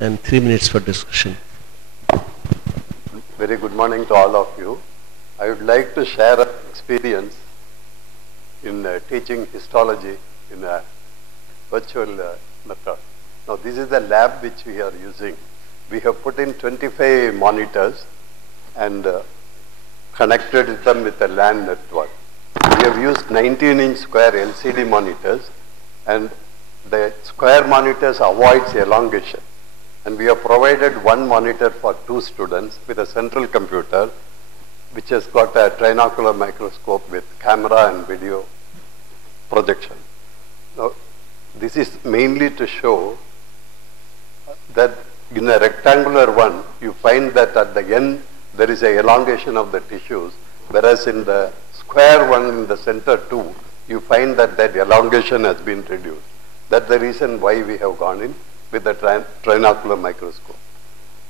and 3 minutes for discussion. Very good morning to all of you. I would like to share an experience in teaching histology in a virtual method. Now this is the lab which we are using. We have put in 25 monitors and connected them with a LAN network. We have used 19-inch square LCD monitors, and the square monitors avoids elongation. And we have provided one monitor for 2 students with a central computer which has got a trinocular microscope with camera and video projection. Now, this is mainly to show that in a rectangular one, you find that at the end there is a elongation of the tissues, whereas in the square one in the center too, you find that that elongation has been reduced. That's the reason why we have gone in with the trinocular microscope.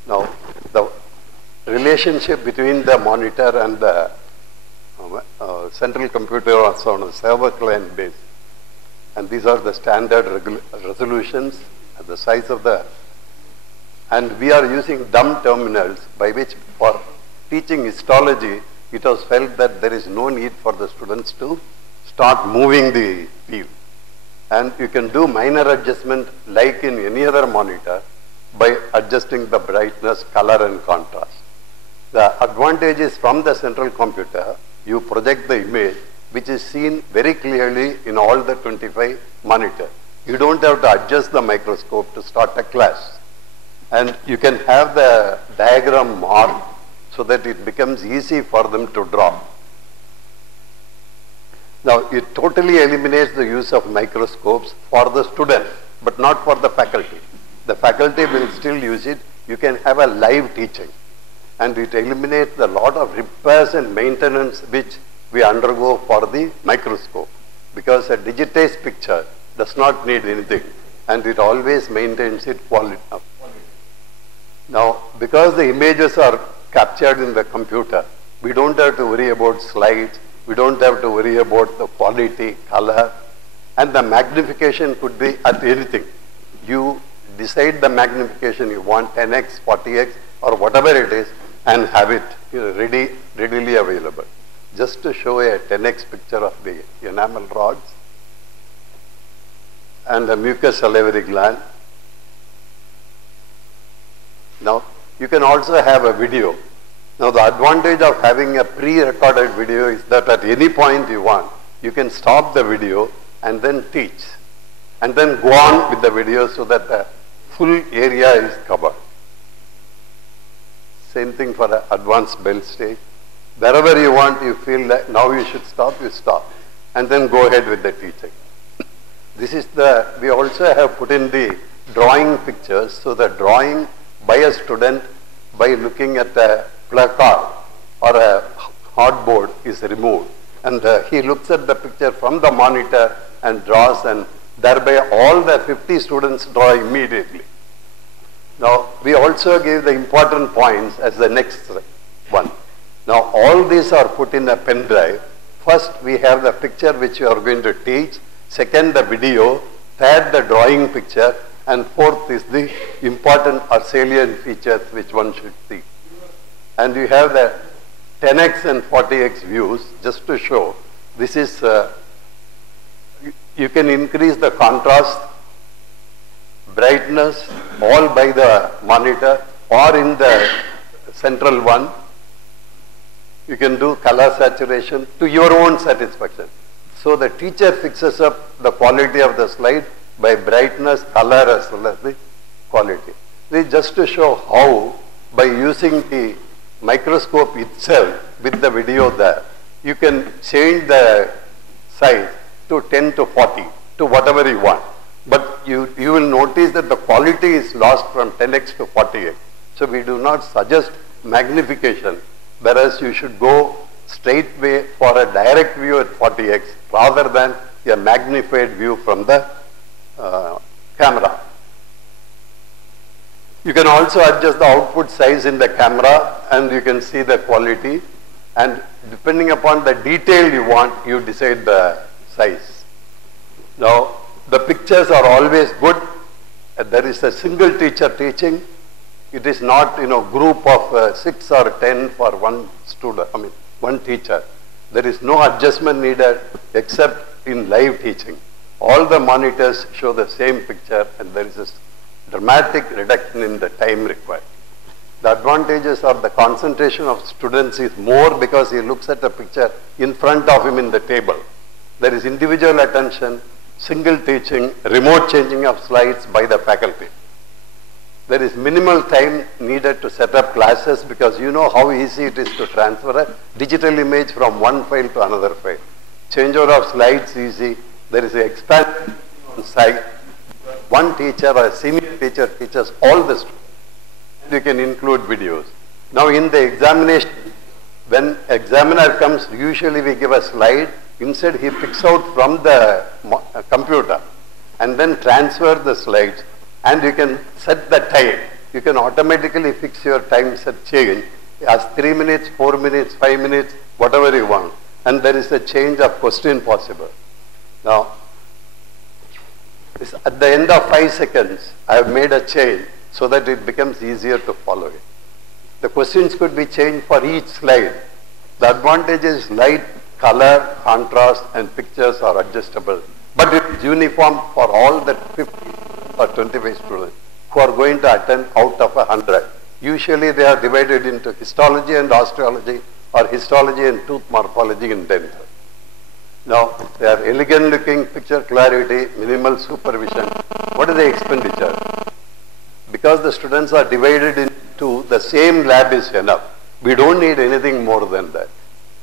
Now, the relationship between the monitor and the central computer is on a server client base. And these are the standard resolutions and the size of the, and we are using dumb terminals by which for teaching histology, it was felt that there is no need for the students to start moving the field. And you can do minor adjustment like in any other monitor by adjusting the brightness, color and contrast. The advantage is from the central computer, you project the image which is seen very clearly in all the 25 monitors. You don't have to adjust the microscope to start a class. And you can have the diagram marked so that it becomes easy for them to draw. Now, it totally eliminates the use of microscopes for the students, but not for the faculty. The faculty will still use it. You can have a live teaching. And it eliminates a lot of repairs and maintenance which we undergo for the microscope. Because a digitized picture does not need anything. And it always maintains its quality. Now, because the images are captured in the computer, we don't have to worry about slides. We don't have to worry about the quality, color, and the magnification could be at anything. You decide the magnification you want, 10x, 40x, or whatever it is, and have it readily available. Just to show a 10x picture of the enamel rods and the mucous salivary gland. Now, you can also have a video. Now, the advantage of having a pre-recorded video is that at any point you want, you can stop the video and then teach. And then go on with the video so that the full area is covered. Same thing for an advanced bell stage. Wherever you want, you feel that now you should stop, you stop. And then go ahead with the teaching. This is the, we also have put in the drawing pictures. So the drawing by a student by looking at a placard or a hardboard is removed, and he looks at the picture from the monitor and draws, and thereby all the 50 students draw immediately. Now, we also give the important points as the next one. Now, all these are put in a pen drive. First, we have the picture which you are going to teach. Second, the video. Third, the drawing picture. And fourth is the important or salient features which one should see. And you have the 10x and 40x views just to show. This is, you can increase the contrast, brightness, all by the monitor or in the central one. You can do color saturation to your own satisfaction. So the teacher fixes up the quality of the slide by brightness, color as well as the quality. This is just to show how by using the microscope itself with the video there, you can change the size to 10 to 40 to whatever you want. But you will notice that the quality is lost from 10x to 40x. So we do not suggest magnification, whereas you should go straight way for a direct view at 40x rather than a magnified view from the camera. You can also adjust the output size in the camera and you can see the quality, and depending upon the detail you want, you decide the size. Now, the pictures are always good there is a single teacher teaching. It is not, group of 6 or 10 for one student, one teacher. There is no adjustment needed except in live teaching. All the monitors show the same picture and there is a dramatic reduction in the time required. The advantages are the concentration of students is more because he looks at the picture in front of him in the table. There is individual attention, single teaching, remote changing of slides by the faculty. There is minimal time needed to set up classes because you know how easy it is to transfer a digital image from one file to another file. Changeover of slides easy. There is an expansion on site. One teacher or a senior teacher teaches all the students. You can include videos. Now in the examination, when examiner comes, usually we give a slide. Instead he picks out from the computer and then transfer the slides. And you can set the time. You can automatically fix your time set change as 3 minutes, 4 minutes, 5 minutes, whatever you want. And there is a change of question possible. Now, at the end of 5 seconds, I have made a change so that it becomes easier to follow it. The questions could be changed for each slide. The advantage is light, color, contrast, and pictures are adjustable. But it is uniform for all the 50 or 25 students who are going to attend out of 100. Usually they are divided into histology and osteology or histology and tooth morphology in dental. Now, they are elegant looking, picture clarity, minimal supervision. What is the expenditure? Because the students are divided into the same lab is enough. We don't need anything more than that.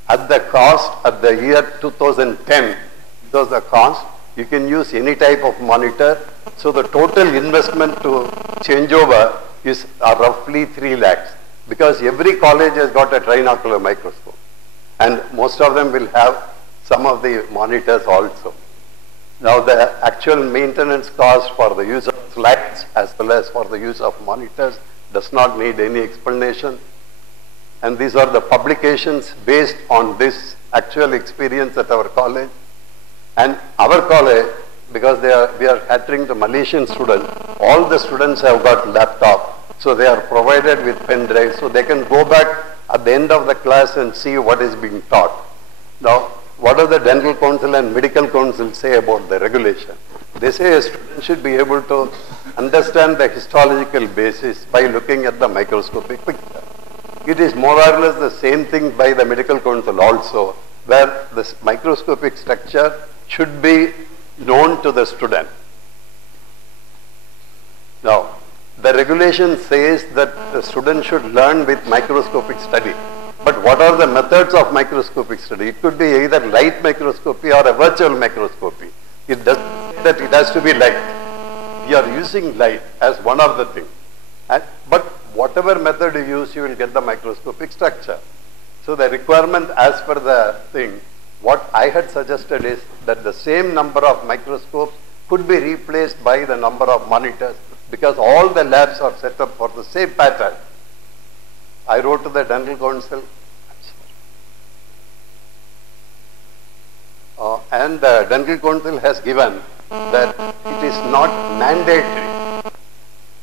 At the cost, at the year 2010, because the cost, you can use any type of monitor. So the total investment to change over is roughly 3 lakhs. Because every college has got a trinocular microscope. And most of them will have some of the monitors also. Now the actual maintenance cost for the use of slides as well as for the use of monitors does not need any explanation. And these are the publications based on this actual experience at our college. And our college, because we are catering to Malaysian students, all the students have got laptop, so they are provided with pen drives, so they can go back at the end of the class and see what is being taught. Now, what do the dental council and medical council say about the regulation? They say a student should be able to understand the histological basis by looking at the microscopic picture. It is more or less the same thing by the medical council also, where the microscopic structure should be known to the student. Now, the regulation says that the student should learn with microscopic study. But what are the methods of microscopic study? It could be either light microscopy or a virtual microscopy. It doesn't say that it has to be light. We are using light as one of the things. But whatever method you use, you will get the microscopic structure. So the requirement as per the thing, what I had suggested is that the same number of microscopes could be replaced by the number of monitors because all the labs are set up for the same pattern. I wrote to the dental council and the dental council has given that it is not mandatory.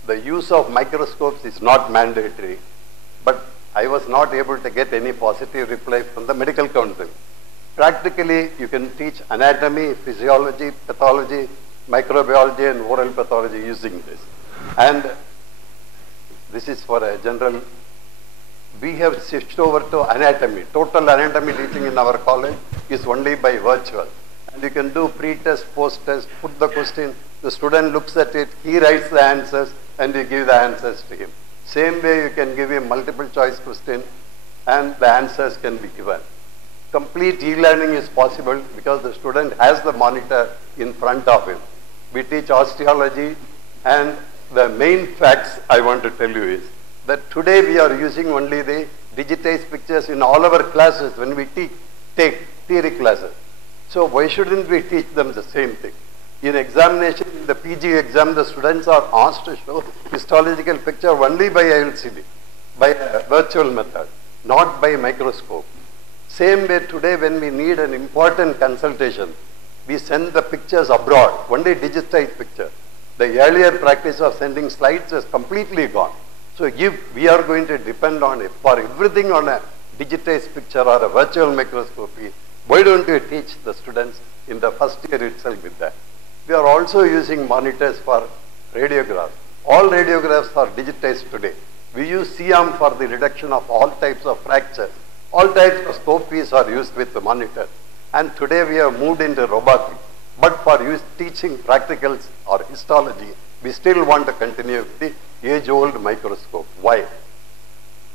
The use of microscopes is not mandatory, but I was not able to get any positive reply from the medical council. Practically, you can teach anatomy, physiology, pathology, microbiology and oral pathology using this. And this is for a general. We have switched over to anatomy. Total anatomy teaching in our college is only by virtual. And you can do pre-test, post-test, put the question, the student looks at it, he writes the answers and you give the answers to him. Same way you can give him multiple choice question and the answers can be given. Complete e-learning is possible because the student has the monitor in front of him. We teach osteology and the main facts I want to tell you is that today we are using only the digitized pictures in all our classes when we take theory classes. So why shouldn't we teach them the same thing? In examination, in the PG exam, the students are asked to show histological picture only by LCD, by a virtual method, not by microscope. Same way today when we need an important consultation, we send the pictures abroad, only digitized picture. The earlier practice of sending slides is completely gone. So if we are going to depend on it for everything on a digitized picture or a virtual microscopy, why don't you teach the students in the first year itself with that? We are also using monitors for radiographs. All radiographs are digitized today. We use SHYAM for the reduction of all types of fractures. All types of scopies are used with the monitor. And today we have moved into robotics. But for teaching practicals or histology, we still want to continue with the age-old microscope. Why?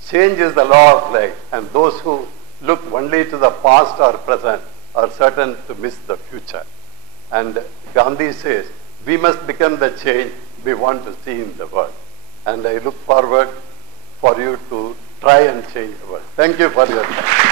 Change is the law of life, and those who look only to the past or present are certain to miss the future. And Gandhi says, we must become the change we want to see in the world. And I look forward for you to try and change the world. Thank you for your time.